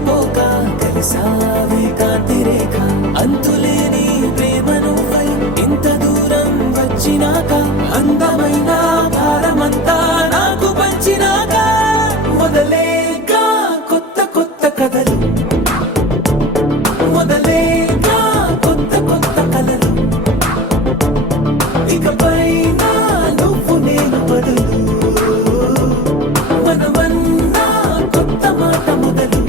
ఆగిపోక కలిసావే కాంతి రేఖ అంతులేని ప్రేమ నువ్వై ఇంత దూరం వచ్చినాక అందమైన భారమంతా నాకు పంచినాక మొదలేక కొత్త కొత్త కథలు మొదలేక కొత్త కొత్త కలలు ఇకపై నువ్వు నేను బదులు మనమన్నా కొత్త మాట మొదలు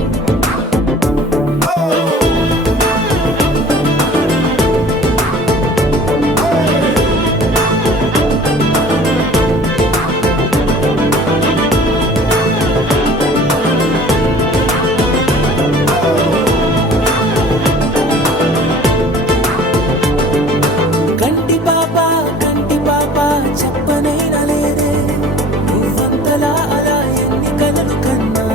కంటి పాప చెప్పనైనా లేదే నువ్వంతలా అలా ఎన్ని కలలు కన్నా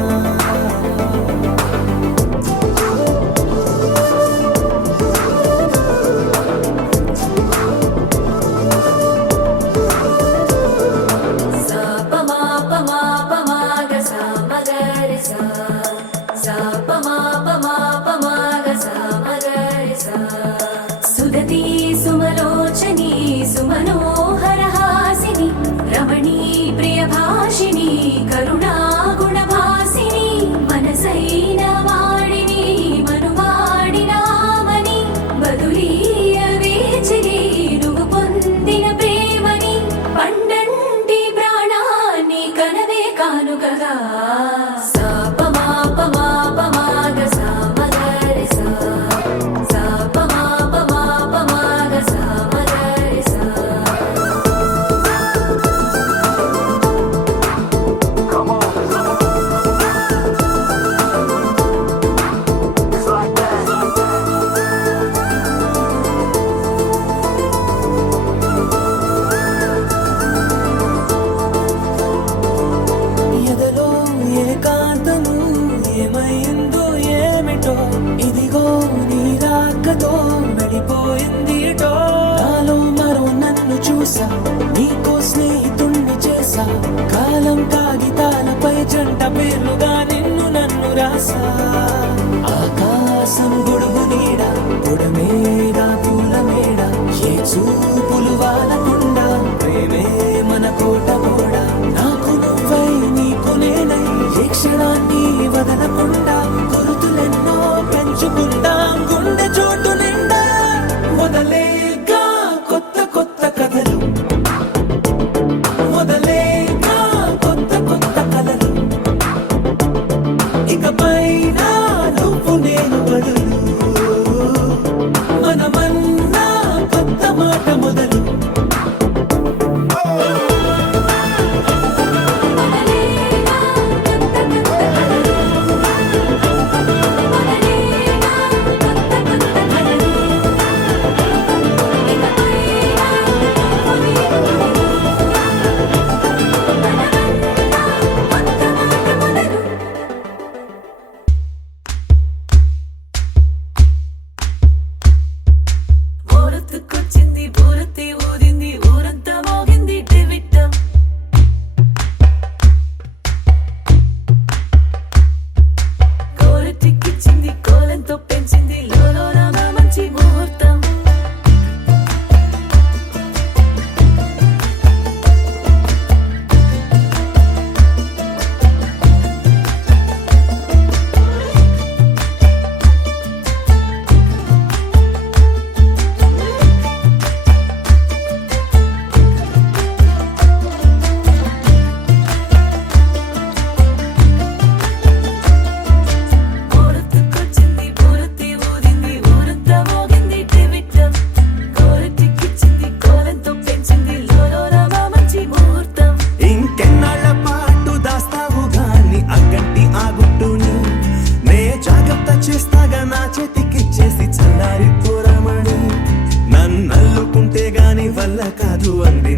సుదతి సుమలోచని సుమనోహర హాసిని రమణీ ప్రియభాషిణి కరుణా గుణభాసిని మనసైన వాడిని మనువాడినామని బదులీయ వేచిని నువ్వు పొందిన ప్రేమని పండంటి ప్రాణాన్ని కనవే కానుకగా ఎదలో ఏకాంతము ఏమైందో ఏమిటో ఇదిగో నీ రాకతో నడిపోయింది నాలో మరో నన్ను చూసా నీకో స్నేహితుణ్ణి చేసా కాలం కాగితాలపై జంట పేర్లుగా నిన్ను నన్ను రాసా ఆకాశం గొడుగు నీడ పొడమేడ పూల మేడ ఏ చూపులు వాలకుండా ప్రేమే మన కోట కూడా నాకు నువ్వై నీకు నేనై ఏ క్షణాన్ని వదలకుండా గుర్తులెన్నో పెంచుకుందాం గుండె చోటు నిండా మొదలేక కొత్త కొత్త కథలు మొదలేక కొత్త కొత్త కలలు ఇకపై నువ్వు నేను బదులు మనమన్నా కొత్త మాట మొదలు ఊరొత్తుకొచ్చింది పూరతి ఊరింది ఊరంతా మోగింది డెవిట్టం కోరటిక్కిచ్చింది కోలంతో పెంచింది లోలోన మంచి ముహూర్తం ఊరొత్తుకొచ్చింది పూరతి ఊరింది ఊరంతా మోగింది డెవిట్టం కోరటిక్కిచ్చింది కోలంతో పెంచింది లోలోన మంచి ముహూర్తం ఇంకెన్నాళ్ళ పాటు దాస్తావు గాని అగ్గంటి ఆ గుట్టుని నే జాగ్రత్త చేస్తాగా నా చేతికిచ్చేసి చల్లారి పోరమణి నన్నల్లుకుంటే గాని వల్ల కాదు అంది